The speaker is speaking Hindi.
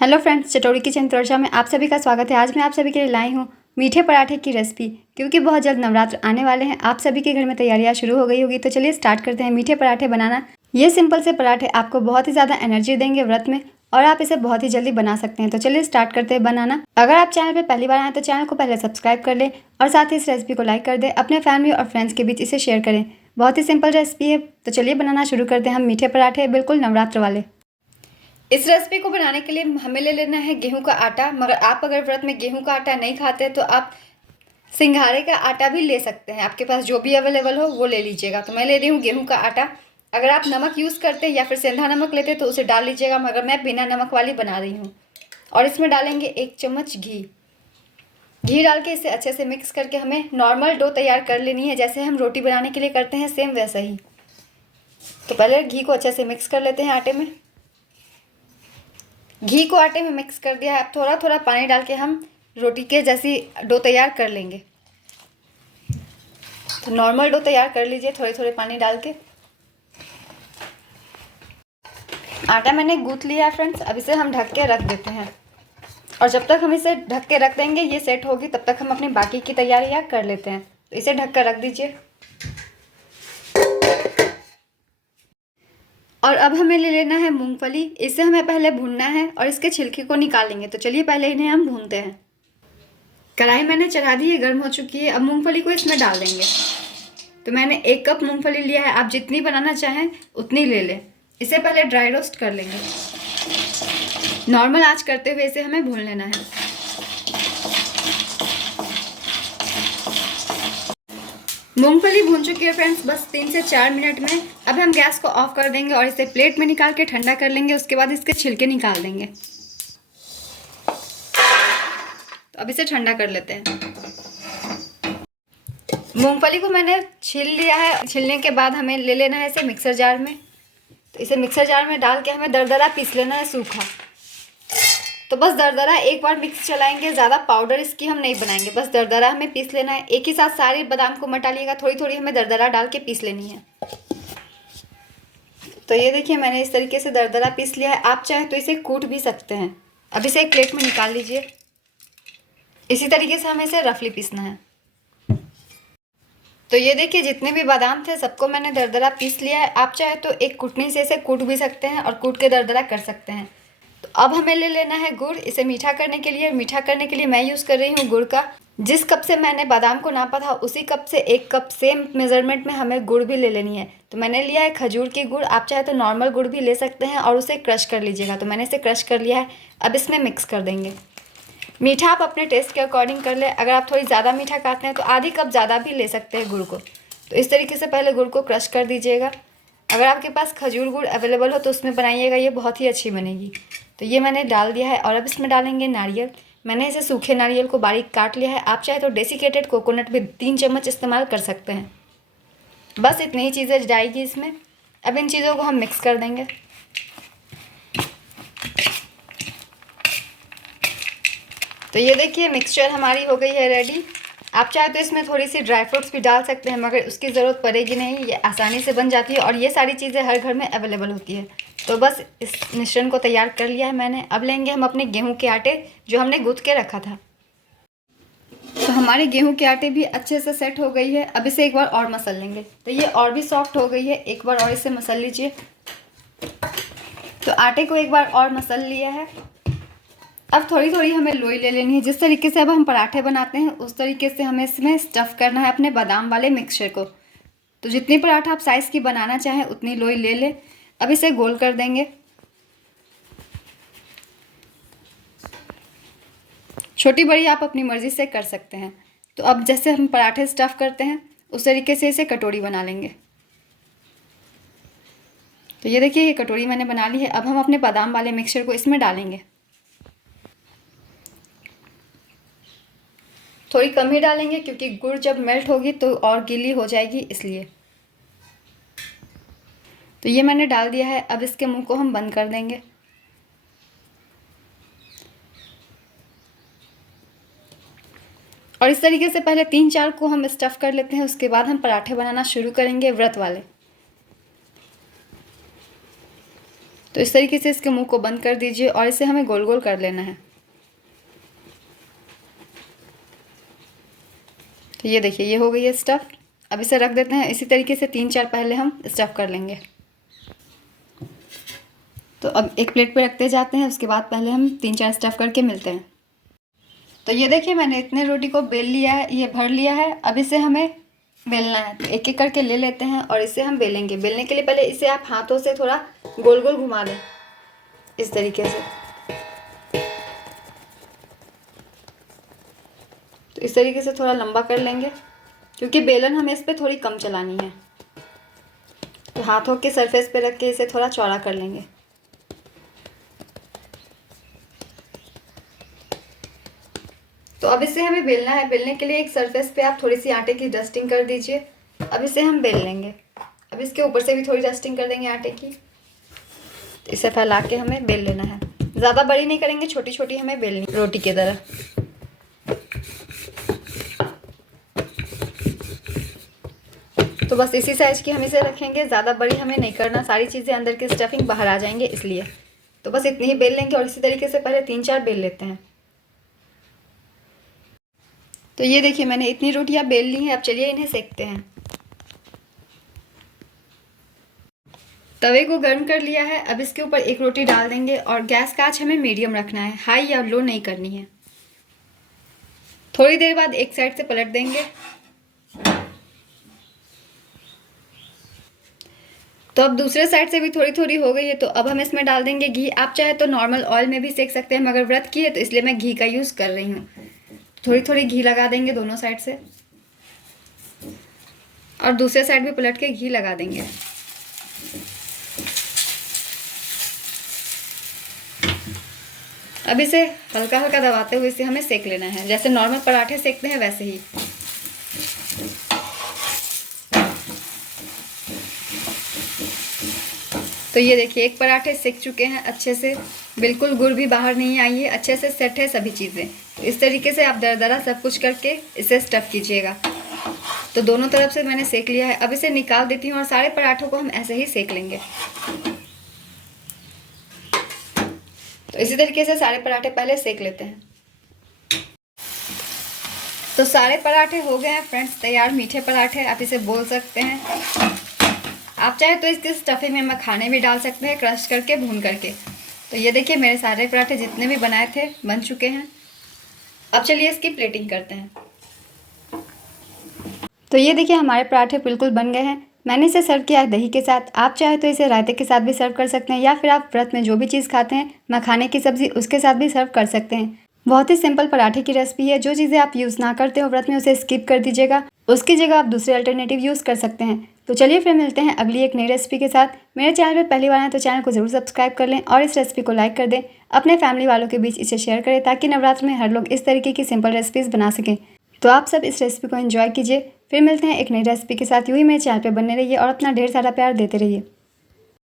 हेलो फ्रेंड्स, चटोरी किचन त्वचा में आप सभी का स्वागत है। आज मैं आप सभी के लिए लाई हूँ मीठे पराठे की रेसिपी। क्योंकि बहुत जल्द नवरात्र आने वाले हैं, आप सभी के घर में तैयारियां शुरू हो गई होगी। तो चलिए स्टार्ट करते हैं मीठे पराठे बनाना। ये सिंपल से पराठे आपको बहुत ही ज़्यादा एनर्जी देंगे व्रत में, और आप इसे बहुत ही जल्दी बना सकते हैं। तो चलिए स्टार्ट करते हैं बनाना। अगर आप चैनल पर पहली बार आए तो चैनल को पहले सब्सक्राइब कर लें और साथ ही इस रेसिपी को लाइक कर दें। अपने फैमिली और फ्रेंड्स के बीच इसे शेयर करें। बहुत ही सिंपल रेसिपी है। तो चलिए बनाना शुरू करते हैं हम मीठे पराठे, बिल्कुल नवरात्र वाले। इस रेसिपी को बनाने के लिए हमें ले लेना है गेहूं का आटा। मगर आप अगर व्रत में गेहूं का आटा नहीं खाते तो आप सिंघाड़े का आटा भी ले सकते हैं। आपके पास जो भी अवेलेबल हो वो ले लीजिएगा। तो मैं ले रही हूँ गेहूं का आटा। अगर आप नमक यूज़ करते हैं या फिर सेंधा नमक लेते हैं तो उसे डाल लीजिएगा, मगर मैं बिना नमक वाली बना रही हूँ। और इसमें डालेंगे 1 चम्मच घी। घी डाल के इसे अच्छे से मिक्स करके हमें नॉर्मल डो तैयार कर लेनी है, जैसे हम रोटी बनाने के लिए करते हैं सेम वैसा ही। तो पहले घी को अच्छे से मिक्स कर लेते हैं आटे में। घी को आटे में मिक्स कर दिया है। अब थोड़ा थोड़ा पानी डाल के हम रोटी के जैसी डो तैयार कर लेंगे। तो नॉर्मल डो तैयार कर लीजिए थोड़े थोड़े पानी डाल के। आटा मैंने गूंथ लिया है फ्रेंड्स। अब इसे हम ढक के रख देते हैं, और जब तक हम इसे ढक के रख देंगे ये सेट होगी, तब तक हम अपनी बाकी की तैयारियां कर लेते हैं। तो इसे ढक कर रख दीजिए। और अब हमें ले लेना है मूंगफली। इसे हमें पहले भूनना है और इसके छिलके को निकालेंगे। तो चलिए पहले इन्हें हम भूनते हैं। कढ़ाई मैंने चढ़ा दी है, गर्म हो चुकी है। अब मूंगफली को इसमें डाल देंगे। तो मैंने 1 कप मूंगफली लिया है। आप जितनी बनाना चाहें उतनी ले लें। इसे पहले ड्राई रोस्ट कर लेंगे। नॉर्मल आंच करते हुए इसे हमें भून लेना है। मूंगफली भून चुकी है फ्रेंड्स, बस 3 से 4 मिनट में। अब हम गैस को ऑफ कर देंगे और इसे प्लेट में निकाल के ठंडा कर लेंगे। उसके बाद इसके छिलके निकाल देंगे। तो अब इसे ठंडा कर लेते हैं। मूंगफली को मैंने छील लिया है। छीलने के बाद हमें ले लेना है इसे मिक्सर जार में। तो इसे मिक्सर जार में डाल के हमें दरदरा पीस लेना है, सूखा। तो बस दरदरा एक बार मिक्स चलाएंगे, ज़्यादा पाउडर इसकी हम नहीं बनाएंगे। बस दरदरा हमें पीस लेना है। एक ही साथ सारे बादाम को मत डालिएगा, थोड़ी थोड़ी हमें दरदरा डाल के पीस लेनी है। तो ये देखिए मैंने इस तरीके से दरदरा पीस लिया है। आप चाहे तो इसे कूट भी सकते हैं। अब इसे एक प्लेट में निकाल लीजिए। इसी तरीके से हमें इसे रफली पीसना है। तो ये देखिए जितने भी बादाम थे सबको मैंने दरदरा पीस लिया है। आप चाहे तो एक कुटनी से इसे कूट भी सकते हैं और कूट के दरदरा कर सकते हैं। तो अब हमें ले लेना है गुड़। इसे मीठा करने के लिए मैं यूज़ कर रही हूँ गुड़ का। जिस कप से मैंने बादाम को नापा था उसी कप से 1 कप सेम मेज़रमेंट में हमें गुड़ भी ले लेनी है। तो मैंने लिया है खजूर की गुड़। आप चाहे तो नॉर्मल गुड़ भी ले सकते हैं और उसे क्रश कर लीजिएगा। तो मैंने इसे क्रश कर लिया है। अब इसमें मिक्स कर देंगे। मीठा आप अपने टेस्ट के अकॉर्डिंग कर लें। अगर आप थोड़ी ज़्यादा मीठा खाते हैं तो आधी कप ज़्यादा भी ले सकते हैं गुड़ को। तो इस तरीके से पहले गुड़ को क्रश कर दीजिएगा। अगर आपके पास खजूर गुड़ अवेलेबल हो तो उसमें बनाइएगा, ये बहुत ही अच्छी बनेगी। तो ये मैंने डाल दिया है। और अब इसमें डालेंगे नारियल। मैंने इसे सूखे नारियल को बारीक काट लिया है। आप चाहे तो डेसिकेटेड कोकोनट भी 3 चम्मच इस्तेमाल कर सकते हैं। बस इतनी ही चीज़ें जाएगी इसमें। अब इन चीज़ों को हम मिक्स कर देंगे। तो ये देखिए मिक्सचर हमारी हो गई है रेडी। आप चाहे तो इसमें थोड़ी सी ड्राई फ्रूट्स भी डाल सकते हैं, मगर उसकी ज़रूरत पड़ेगी नहीं। ये आसानी से बन जाती है और ये सारी चीज़ें हर घर में अवेलेबल होती है। तो बस इस मिश्रण को तैयार कर लिया है मैंने। अब लेंगे हम अपने गेहूं के आटे जो हमने गूँथ के रखा था। तो हमारे गेहूं के आटे भी अच्छे से सेट हो गई है। अब इसे एक बार और मसल लेंगे। तो ये और भी सॉफ्ट हो गई है। एक बार और इसे मसल लीजिए। तो आटे को एक बार और मसल लिया है। अब थोड़ी थोड़ी हमें लोई ले लेनी है। जिस तरीके से अब हम पराठे बनाते हैं उस तरीके से हमें इसमें स्टफ़ करना है अपने बादाम वाले मिक्सचर को। तो जितनी पराठा आप साइज़ की बनाना चाहें उतनी लोई ले लें। अब इसे गोल कर देंगे। छोटी बड़ी आप अपनी मर्ज़ी से कर सकते हैं। तो अब जैसे हम पराठे स्टफ़ करते हैं उस तरीके से इसे कटोरी बना लेंगे। तो ये देखिए ये कटोरी मैंने बना ली है। अब हम अपने बादाम वाले मिक्सचर को इसमें डालेंगे। थोड़ी कम ही डालेंगे क्योंकि गुड़ जब मेल्ट होगी तो और गीली हो जाएगी, इसलिए। तो ये मैंने डाल दिया है। अब इसके मुंह को हम बंद कर देंगे। और इस तरीके से पहले 3-4 को हम स्टफ़ कर लेते हैं। उसके बाद हम पराठे बनाना शुरू करेंगे व्रत वाले। तो तो इस तरीके से इसके मुंह को बंद कर दीजिए और इसे हमें गोल गोल कर लेना है। तो ये देखिए ये हो गई है स्टफ़। अब इसे रख देते हैं। इसी तरीके से 3-4 पहले हम स्टफ़ कर लेंगे। तो अब एक प्लेट पे रखते जाते हैं, उसके बाद पहले हम 3-4 स्टफ़ करके मिलते हैं। तो ये देखिए मैंने इतने रोटी को बेल लिया है, ये भर लिया है। अब इसे हमें बेलना है। तो एक एक करके ले लेते हैं और इसे हम बेलेंगे। बेलने के लिए पहले इसे आप हाथों से थोड़ा गोल गोल घुमा लें इस तरीके से। तो इस तरीके से थोड़ा लंबा कर लेंगे, क्योंकि बेलन हमें इस पर थोड़ी कम चलानी है। तो हाथों के सरफेस पे रख के इसे थोड़ा चौड़ा कर लेंगे। तो अब इसे हमें बेलना है। बेलने के लिए एक सरफेस पे आप थोड़ी सी आटे की डस्टिंग कर दीजिए। अब इसे हम बेल लेंगे। अब इसके ऊपर से भी थोड़ी डस्टिंग कर देंगे आटे की। तो इसे फैला के हमें बेल लेना है। ज़्यादा बड़ी नहीं करेंगे, छोटी छोटी हमें बेलनी रोटी की तरह। तो बस इसी साइज की हम इसे रखेंगे, ज़्यादा बड़ी हमें नहीं करना, सारी चीज़ें अंदर के स्टफिंग बाहर आ जाएंगे इसलिए। तो बस इतनी ही बेल लेंगे और इसी तरीके से पहले 3-4 बेल लेते हैं। तो ये देखिए मैंने इतनी रोटियां बेल ली हैं। अब चलिए इन्हें सेकते हैं। तवे को गर्म कर लिया है। अब इसके ऊपर एक रोटी डाल देंगे और गैस का आंच हमें मीडियम रखना है, हाई या लो नहीं करनी है। थोड़ी देर बाद एक साइड से पलट देंगे। तो अब दूसरे साइड से भी थोड़ी थोड़ी हो गई है। तो अब हम इसमें डाल देंगे घी। आप चाहे तो नॉर्मल ऑयल में भी सेक सकते हैं, मगर व्रत की है तो इसलिए मैं घी का यूज़ कर रही हूँ। थोड़ी थोड़ी घी लगा देंगे दोनों साइड से और दूसरे साइड भी पलट के घी लगा देंगे। अब इसे हल्का हल्का दबाते हुए इसे हमें सेक लेना है, जैसे नॉर्मल पराठे सेकते हैं वैसे ही। तो ये देखिए एक पराठे सेक चुके हैं अच्छे से, बिल्कुल गुड़ भी बाहर नहीं आई है, अच्छे से सेट है सभी चीज़ें। इस तरीके से आप दरदरा सब कुछ करके इसे स्टफ़ कीजिएगा। तो दोनों तरफ से मैंने सेक लिया है। अब इसे निकाल देती हूँ और सारे पराठों को हम ऐसे ही सेक लेंगे। तो इसी तरीके से सारे पराठे पहले सेक लेते हैं। तो सारे पराठे हो गए हैं फ्रेंड्स तैयार, मीठे पराठे आप इसे बोल सकते हैं। आप चाहे तो इसके स्टफिंग में मखाने भी डाल सकते हैं, क्रश करके भून करके। तो ये देखिए मेरे सारे पराठे जितने भी बनाए थे बन चुके हैं। अब चलिए इसकी प्लेटिंग करते हैं। तो ये देखिए हमारे पराठे बिल्कुल बन गए हैं। मैंने इसे सर्व किया है दही के साथ। आप चाहे तो इसे रायते के साथ भी सर्व कर सकते हैं, या फिर आप व्रत में जो भी चीज़ खाते हैं मखाने की सब्ज़ी उसके साथ भी सर्व कर सकते हैं। बहुत ही सिंपल पराठे की रेसिपी है। जो चीज़ें आप यूज़ ना करते हो व्रत में उसे स्किप कर दीजिएगा, उसकी जगह आप दूसरे अल्टरनेटिव यूज़ कर सकते हैं। तो चलिए फिर मिलते हैं अगली एक नई रेसिपी के साथ। मेरे चैनल पर पहली बार हैं तो चैनल को ज़रूर सब्सक्राइब कर लें और इस रेसिपी को लाइक कर दें। अपने फैमिली वालों के बीच इसे शेयर करें ताकि नवरात्र में हर लोग इस तरीके की सिंपल रेसिपीज़ बना सकें। तो आप सब इस रेसिपी को एंजॉय कीजिए। फिर मिलते हैं एक नई रेसिपी के साथ। यूँ ही मेरे चैनल पर बने रहिए और अपना ढेर सारा प्यार देते रहिए।